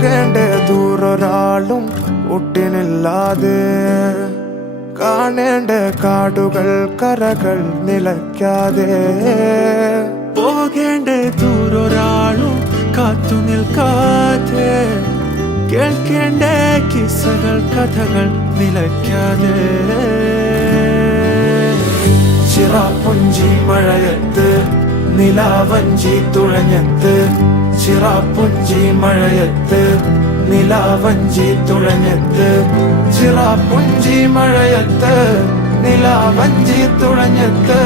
പോകേണ്ട ദൂരൊരാളും ഒട്ടിനില്ലാതെ കാണേണ്ട കാടുകൾ കരകൾ നിലയ്ക്കാതെ പോകേണ്ട ദൂരൊരാളും കാത്തു നിൽക്കാതെ കേൾക്കേണ്ട കിസ്സകൾ കഥകൾ നിലയ്ക്കാതെ ചിറാപ്പുഞ്ചി മഴയത്ത് നിലാവഞ്ചി തുഴഞ്ഞത്ത് ചിറാപ്പുഞ്ചി മഴയത്ത് നിലാവഞ്ചി തുഴഞ്ഞത്ത് ചിറാപ്പുഞ്ചി മഴയത്ത് നിലാവഞ്ചി തുഴഞ്ഞത്ത്